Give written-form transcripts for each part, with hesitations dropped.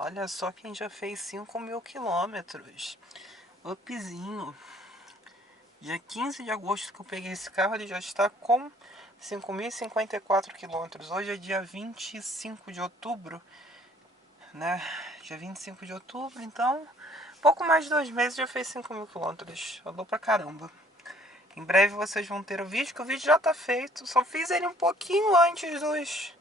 Olha só quem já fez 5.000 quilômetros. Upzinho. Dia 15 de agosto que eu peguei esse carro, ele já está com 5.054 quilômetros. Hoje é dia 25 de outubro, né? Dia 25 de outubro, então pouco mais de 2 meses já fez 5.000 quilômetros. Andou pra caramba. Em breve vocês vão ter o vídeo, que o vídeo já tá feito. Só fiz ele um pouquinho antes dos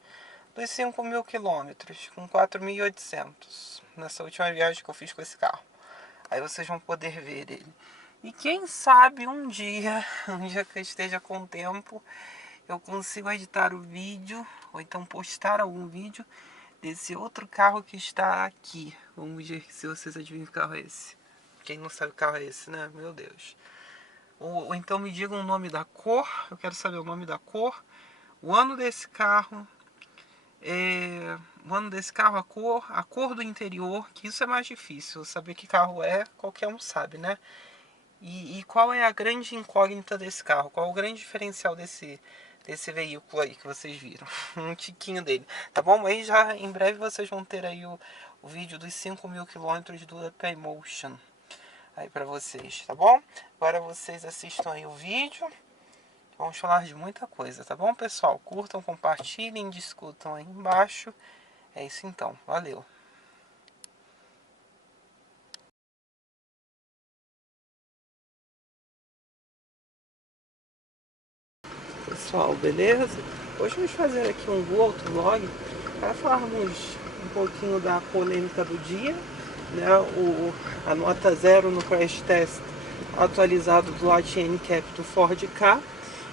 5.000 quilômetros, com 4.800, nessa última viagem que eu fiz com esse carro. Aí vocês vão poder ver ele. E quem sabe um dia que eu esteja com tempo, eu consigo editar o vídeo, ou então postar algum vídeo desse outro carro que está aqui. Vamos ver se vocês adivinham que carro é esse. Quem não sabe que carro é esse, né? Meu Deus. Ou então me digam o nome da cor, eu quero saber o nome da cor, o ano desse carro, o ano desse carro, a cor do interior, que isso é mais difícil, saber que carro é, qualquer um sabe, né? E qual é a grande incógnita desse carro, qual é o grande diferencial desse veículo aí que vocês viram, um tiquinho dele, tá bom? Aí já em breve vocês vão ter aí o vídeo dos 5.000 quilômetros do Up Motion aí pra vocês, tá bom? Agora vocês assistam aí o vídeo. Vamos falar de muita coisa, tá bom, pessoal? Curtam, compartilhem, discutam aí embaixo. É isso então, valeu. Pessoal, beleza? Hoje vamos fazer aqui um vlog para falarmos um pouquinho da polêmica do dia, né? A nota 0 no crash test atualizado do Launch NCAP do Ford Ka,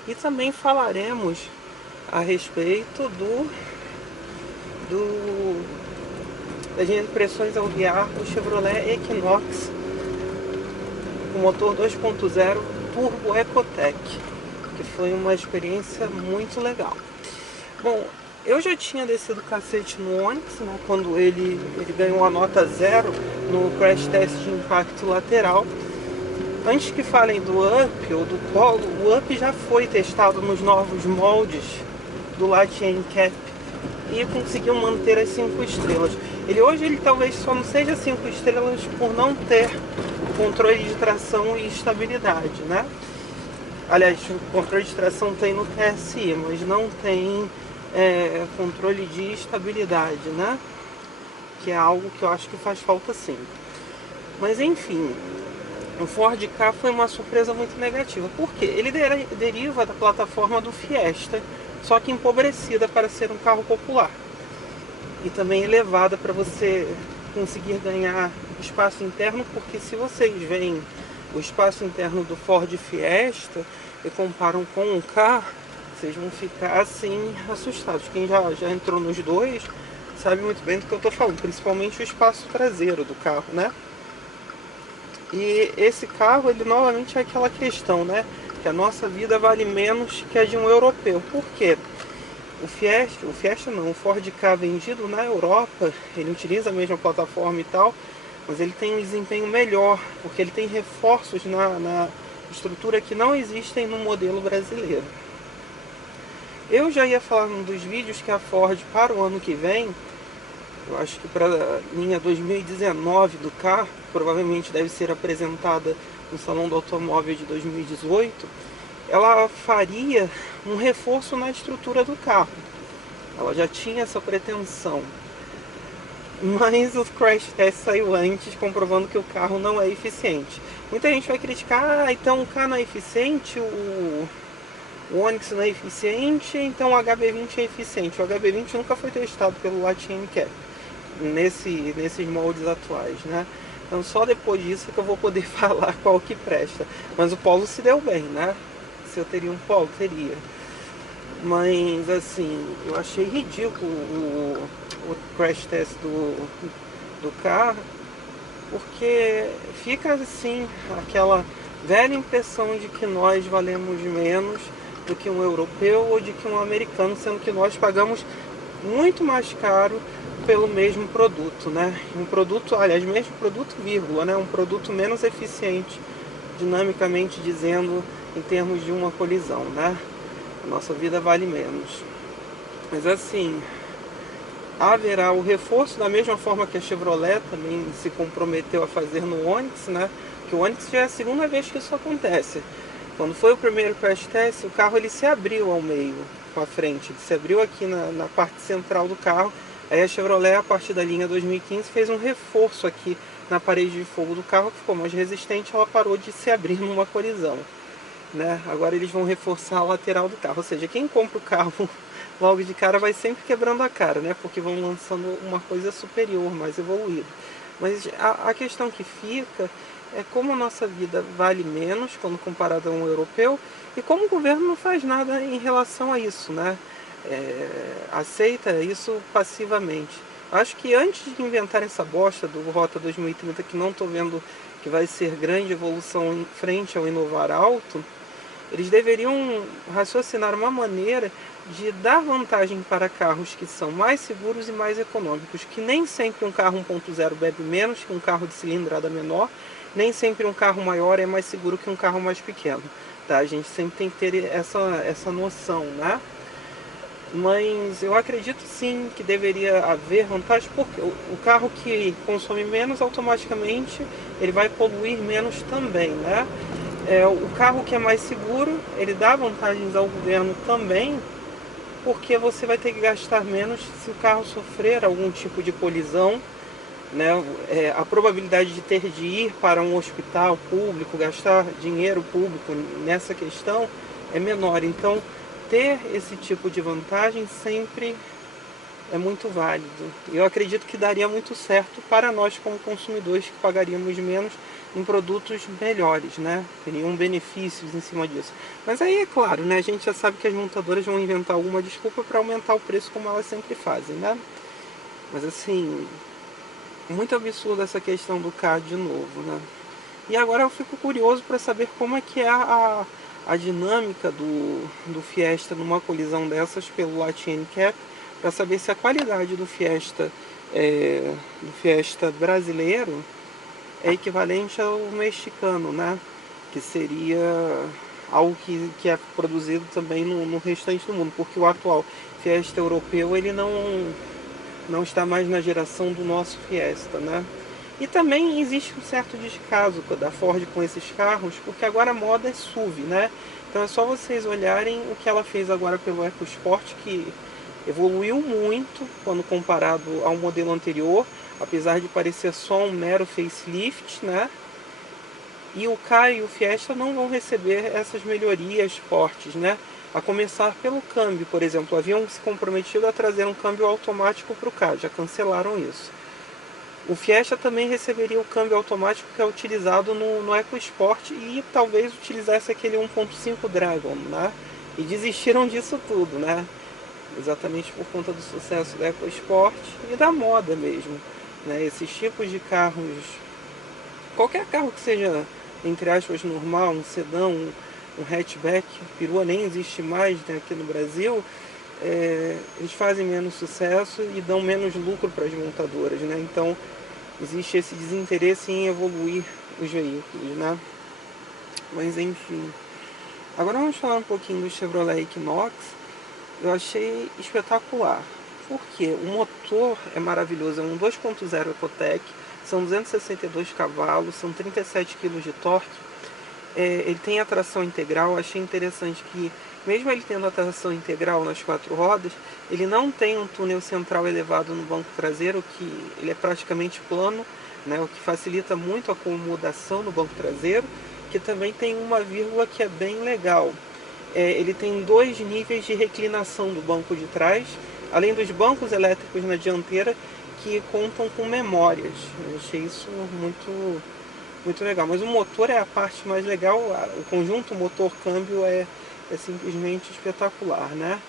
e também falaremos a respeito das impressões ao guiar do Chevrolet Equinox com motor 2.0 Turbo Ecotec, que foi uma experiência muito legal. Bom, eu já tinha descido o cacete no Onix, né, quando ele ganhou a nota 0 no crash test de impacto lateral. Antes que falem do Up ou do Polo, o Up já foi testado nos novos moldes do Launch NCAP e conseguiu manter as 5 estrelas. Hoje ele talvez só não seja 5 estrelas por não ter controle de tração e estabilidade, né? Aliás, o controle de tração tem no TSI, mas não tem controle de estabilidade, né? Que é algo que eu acho que faz falta sim. Mas enfim, o Ford Ka foi uma surpresa muito negativa. Por quê? Ele deriva da plataforma do Fiesta, só que empobrecida para ser um carro popular. E também elevada para você conseguir ganhar espaço interno, porque se vocês veem o espaço interno do Ford Fiesta e comparam com o Ka, vocês vão ficar assim assustados. Quem já entrou nos dois sabe muito bem do que eu estou falando, principalmente o espaço traseiro do carro, né? E esse carro, ele novamente é aquela questão, né? Que a nossa vida vale menos que a de um europeu. Por quê? O Ford Ka vendido na Europa, ele utiliza a mesma plataforma e tal, mas ele tem um desempenho melhor, porque ele tem reforços na estrutura que não existem no modelo brasileiro. Eu já ia falar num dos vídeos que a Ford, para o ano que vem, eu acho que para a linha 2019 do carro, provavelmente deve ser apresentada no Salão do Automóvel de 2018, ela faria um reforço na estrutura do carro. Ela já tinha essa pretensão. Mas o crash test saiu antes, comprovando que o carro não é eficiente. Muita gente vai criticar, então o Ka não é eficiente, o Onix não é eficiente, então o HB20 é eficiente. O HB20 nunca foi testado pelo Launch NCAP nesses moldes atuais, né? Então só depois disso que eu vou poder falar qual que presta. Mas o Polo se deu bem, né? Se eu teria um Polo, teria. Mas assim, eu achei ridículo o crash test do carro, porque fica assim aquela velha impressão de que nós valemos menos do que um europeu ou de que um americano, sendo que nós pagamos muito mais caro pelo mesmo produto, né? Um produto, aliás, mesmo produto, vírgula, né? Um produto menos eficiente, dinamicamente dizendo, em termos de uma colisão, né? A nossa vida vale menos. Mas assim, haverá o reforço da mesma forma que a Chevrolet também se comprometeu a fazer no Onix, né? Que o Onix já é a segunda vez que isso acontece. Quando foi o primeiro crash test, o carro ele se abriu ao meio, com a frente. Ele se abriu aqui na parte central do carro. Aí a Chevrolet, a partir da linha 2015, fez um reforço aqui na parede de fogo do carro, que ficou mais resistente, ela parou de se abrir numa colisão. Né? Agora eles vão reforçar a lateral do carro. Ou seja, quem compra o carro logo de cara vai sempre quebrando a cara, né? Porque vão lançando uma coisa superior, mais evoluída. Mas a questão que fica é como a nossa vida vale menos quando comparado a um europeu e como o governo não faz nada em relação a isso, né? Aceita isso passivamente. Acho que antes de inventarem essa bosta do Rota 2030, que não estou vendo que vai ser grande evolução em frente ao inovar alto, eles deveriam raciocinar uma maneira de dar vantagem para carros que são mais seguros e mais econômicos, que nem sempre um carro 1.0 bebe menos que um carro de cilindrada menor, nem sempre um carro maior é mais seguro que um carro mais pequeno. Tá? A gente sempre tem que ter essa noção, né? Mas eu acredito sim que deveria haver vantagem, porque o carro que consome menos, automaticamente ele vai poluir menos também, né? O carro que é mais seguro, ele dá vantagens ao governo também, porque você vai ter que gastar menos se o carro sofrer algum tipo de colisão, né? A probabilidade de ter de ir para um hospital público, gastar dinheiro público nessa questão é menor. Então, ter esse tipo de vantagem sempre é muito válido. Eu acredito que daria muito certo para nós como consumidores, que pagaríamos menos em produtos melhores, né? Teriam benefícios em cima disso. Mas aí é claro, né? A gente já sabe que as montadoras vão inventar alguma desculpa para aumentar o preço, como elas sempre fazem, né? Mas assim, muito absurda essa questão do CAD de novo, né? E agora eu fico curioso para saber como é que é a dinâmica do Fiesta numa colisão dessas pelo Latin Cap, para saber se a qualidade do Fiesta brasileiro é equivalente ao mexicano, né? Que seria algo que é produzido também no restante do mundo, porque o atual Fiesta europeu ele não está mais na geração do nosso Fiesta, né? E também existe um certo descaso da Ford com esses carros, porque agora a moda é SUV, né? Então é só vocês olharem o que ela fez agora pelo EcoSport, que evoluiu muito quando comparado ao modelo anterior, apesar de parecer só um mero facelift, né? E o Ka e o Fiesta não vão receber essas melhorias fortes, né? A começar pelo câmbio, por exemplo. Haviam se comprometido a trazer um câmbio automático para o Ka, já cancelaram isso. O Fiesta também receberia o câmbio automático que é utilizado no EcoSport e talvez utilizasse aquele 1.5 Dragon, né? E desistiram disso tudo, né? Exatamente por conta do sucesso do EcoSport e da moda mesmo, né? Esses tipos de carros, qualquer carro que seja, entre aspas, normal, um sedã, um hatchback, perua nem existe mais, né, aqui no Brasil, eles fazem menos sucesso e dão menos lucro para as montadoras, né? Então existe esse desinteresse em evoluir os veículos, né? Mas enfim. Agora vamos falar um pouquinho do Chevrolet Equinox. Eu achei espetacular. Porque o motor é maravilhoso, é um 2.0 Ecotec, são 262 cavalos, são 37 kg de torque. Ele tem a tração integral. Achei interessante que, mesmo ele tendo a tração integral nas 4 rodas, ele não tem um túnel central elevado no banco traseiro, que ele é praticamente plano, né, o que facilita muito a acomodação no banco traseiro, que também tem uma vírgula que é bem legal. Ele tem 2 níveis de reclinação do banco de trás, além dos bancos elétricos na dianteira, que contam com memórias. Eu achei isso muito legal. Mas o motor é a parte mais legal. O conjunto motor-câmbio é simplesmente espetacular, né?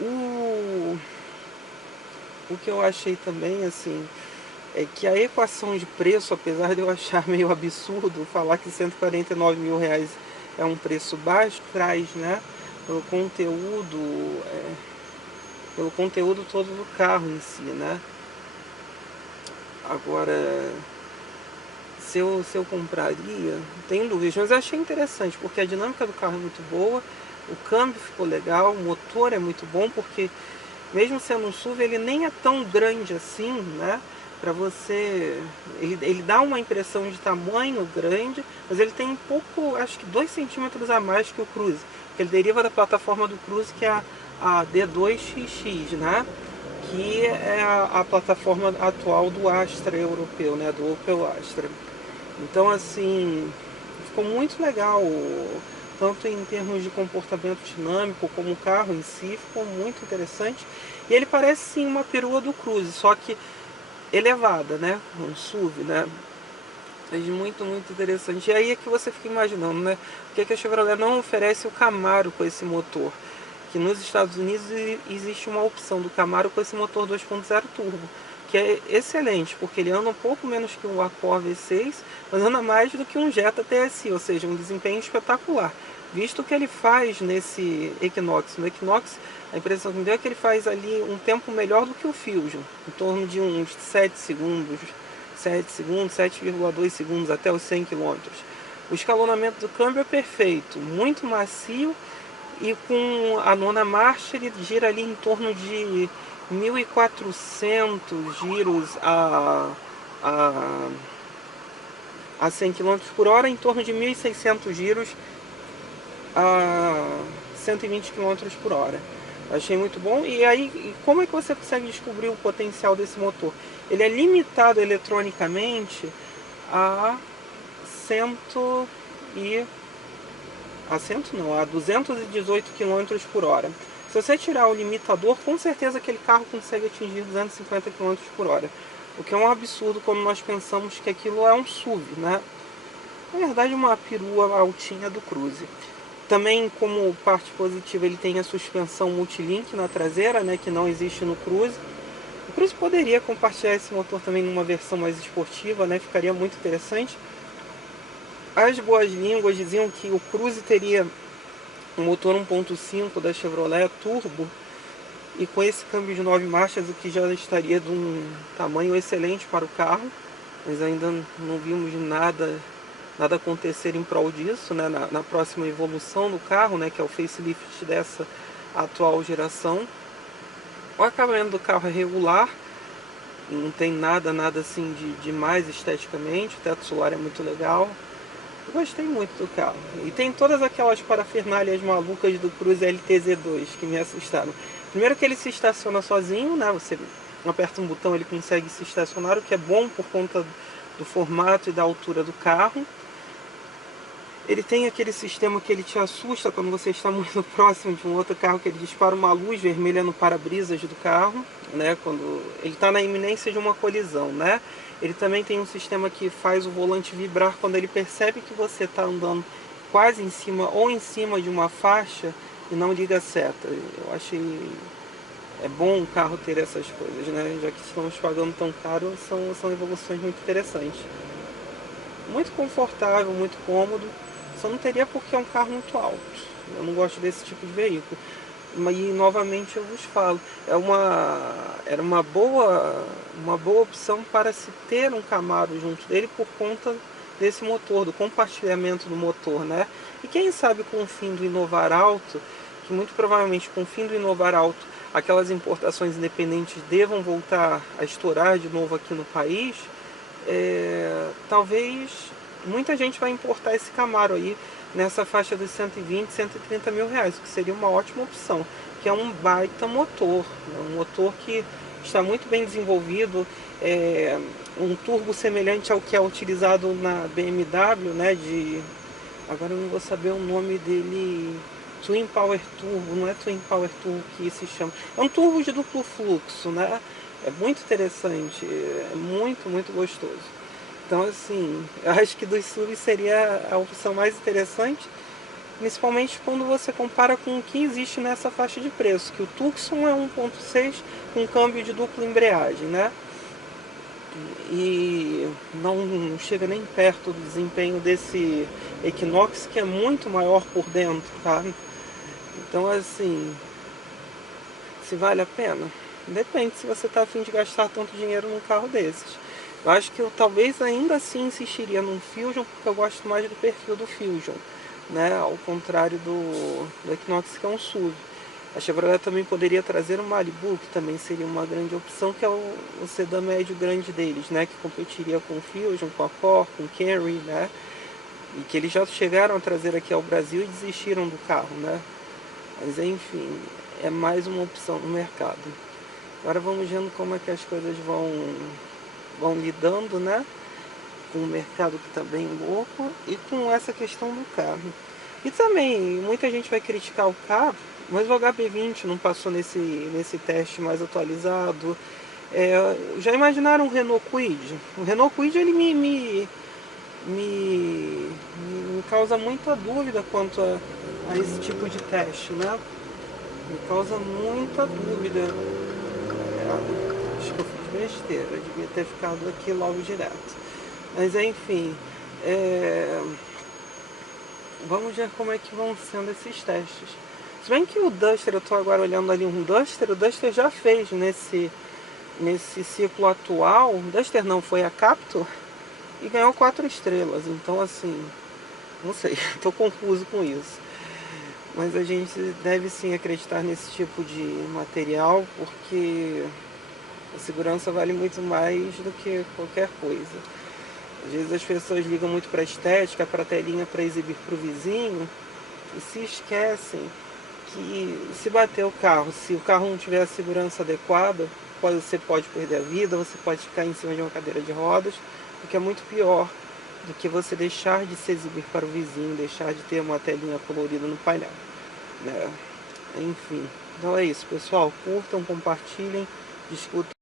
O que eu achei também, assim, é que a equação de preço, apesar de eu achar meio absurdo falar que 149 mil reais é um preço baixo, traz, né, pelo conteúdo todo do carro em si, né? Agora, se eu compraria, tenho dúvidas, mas eu achei interessante, porque a dinâmica do carro é muito boa, o câmbio ficou legal, o motor é muito bom, porque mesmo sendo um SUV, ele nem é tão grande assim, né? Para você, ele dá uma impressão de tamanho grande, mas ele tem um pouco, acho que 2 centímetros a mais que o Cruze, que ele deriva da plataforma do Cruze, que é a D2XX, né? Que é a plataforma atual do Astra europeu, né? Do Opel Astra. Então, assim, ficou muito legal, tanto em termos de comportamento dinâmico como o carro em si, ficou muito interessante. E ele parece sim uma perua do Cruze, só que elevada, né? Um SUV, né? Mas muito, muito interessante. E aí é que você fica imaginando, né? Por que a Chevrolet não oferece o Camaro com esse motor? Que nos Estados Unidos existe uma opção do Camaro com esse motor 2.0 turbo, que é excelente, porque ele anda um pouco menos que o Accord V6, mas anda mais do que um Jetta TSI, ou seja, um desempenho espetacular. Visto o que ele faz nesse Equinox. No Equinox, a impressão que me deu é que ele faz ali um tempo melhor do que o Fusion, em torno de uns 7 segundos, 7,2 segundos até os 100 km. O escalonamento do câmbio é perfeito, muito macio, e com a nona marcha ele gira ali em torno de 1.400 giros a 100 km por hora, em torno de 1.600 giros a 120 km por hora. Achei muito bom. E aí, como é que você consegue descobrir o potencial desse motor? Ele é limitado eletronicamente a 100 e a 218 km por hora. Se você tirar o limitador, com certeza aquele carro consegue atingir 250 km por hora. O que é um absurdo quando nós pensamos que aquilo é um SUV, né? Na verdade, uma perua altinha do Cruze. Também, como parte positiva, ele tem a suspensão multilink na traseira, né, que não existe no Cruze. O Cruze poderia compartilhar esse motor também numa versão mais esportiva, né? Ficaria muito interessante. As boas línguas diziam que o Cruze teria um motor 1.5 da Chevrolet turbo, e com esse câmbio de 9 marchas, o que já estaria de um tamanho excelente para o carro, mas ainda não vimos nada acontecer em prol disso, né? Na próxima evolução do carro, né, que é o facelift dessa atual geração. O acabamento do carro é regular, não tem nada assim de mais esteticamente, o teto solar é muito legal. Eu gostei muito do carro. E tem todas aquelas parafernálias malucas do Cruze LTZ2 que me assustaram. Primeiro que ele se estaciona sozinho, né? Você aperta um botão, ele consegue se estacionar, o que é bom por conta do formato e da altura do carro. Ele tem aquele sistema que ele te assusta quando você está muito próximo de um outro carro, que ele dispara uma luz vermelha no para-brisas do carro, né? Quando ele está na iminência de uma colisão, né? Ele também tem um sistema que faz o volante vibrar quando ele percebe que você está andando quase em cima ou em cima de uma faixa e não liga a seta. Eu achei bom o carro ter essas coisas, né? Já que estamos pagando tão caro, são evoluções muito interessantes. Muito confortável, muito cômodo. Só não teria porque é um carro muito alto. Eu não gosto desse tipo de veículo. E novamente eu vos falo, era uma boa opção para se ter um Camaro junto dele por conta desse motor, do compartilhamento do motor, né? E quem sabe com o fim do Inovar Alto, que muito provavelmente com o fim do Inovar Alto, aquelas importações independentes devam voltar a estourar de novo aqui no país, talvez muita gente vai importar esse Camaro aí nessa faixa dos 120, 130 mil reais, o que seria uma ótima opção, que é um baita motor, um motor que está muito bem desenvolvido, um turbo semelhante ao que é utilizado na BMW, né, agora eu não vou saber o nome dele, Twin Power Turbo, não é Twin Power Turbo que se chama, é um turbo de duplo fluxo, né, é muito interessante, é muito, muito gostoso. Então, assim, eu acho que dos SUVs seria a opção mais interessante, principalmente quando você compara com o que existe nessa faixa de preço, que o Tucson é 1.6 com câmbio de dupla embreagem, né? E não chega nem perto do desempenho desse Equinox, que é muito maior por dentro, tá? Então, assim, se vale a pena? Depende se você está a fim de gastar tanto dinheiro num carro desses. Eu acho que eu talvez ainda assim insistiria num Fusion, porque eu gosto mais do perfil do Fusion, né? Ao contrário do Equinox, que é um SUV. A Chevrolet também poderia trazer um Malibu, que também seria uma grande opção, que é o sedã médio grande deles, né? Que competiria com o Fusion, com a Accord, com o Camry, né? E que eles já chegaram a trazer aqui ao Brasil e desistiram do carro, né? Mas enfim, é mais uma opção no mercado. Agora vamos vendo como é que as coisas vão lidando, né? Com o mercado que está bem louco e com essa questão do carro. E também, muita gente vai criticar o carro, mas o HB20 não passou nesse teste mais atualizado. Já imaginaram o Renault Kwid? O Renault Kwid ele me causa muita dúvida quanto a esse tipo de teste, né? Me causa muita dúvida. Acho que eu fiz besteira, eu devia ter ficado aqui logo direto. Mas enfim, vamos ver como é que vão sendo esses testes. Se bem que o Duster, eu estou agora olhando ali um Duster, o Duster já fez nesse ciclo atual, o Duster não, foi a Captur, e ganhou 4 estrelas, então assim, não sei, estou confuso com isso. Mas a gente deve sim acreditar nesse tipo de material, porque a segurança vale muito mais do que qualquer coisa. Às vezes as pessoas ligam muito para a estética, para a telinha, para exibir para o vizinho, e se esquecem que se bater o carro, se o carro não tiver a segurança adequada, você pode perder a vida, você pode ficar em cima de uma cadeira de rodas, o que é muito pior do que você deixar de se exibir para o vizinho, deixar de ter uma telinha colorida no painel, né? Enfim, então é isso, pessoal. Curtam, compartilhem, discutam.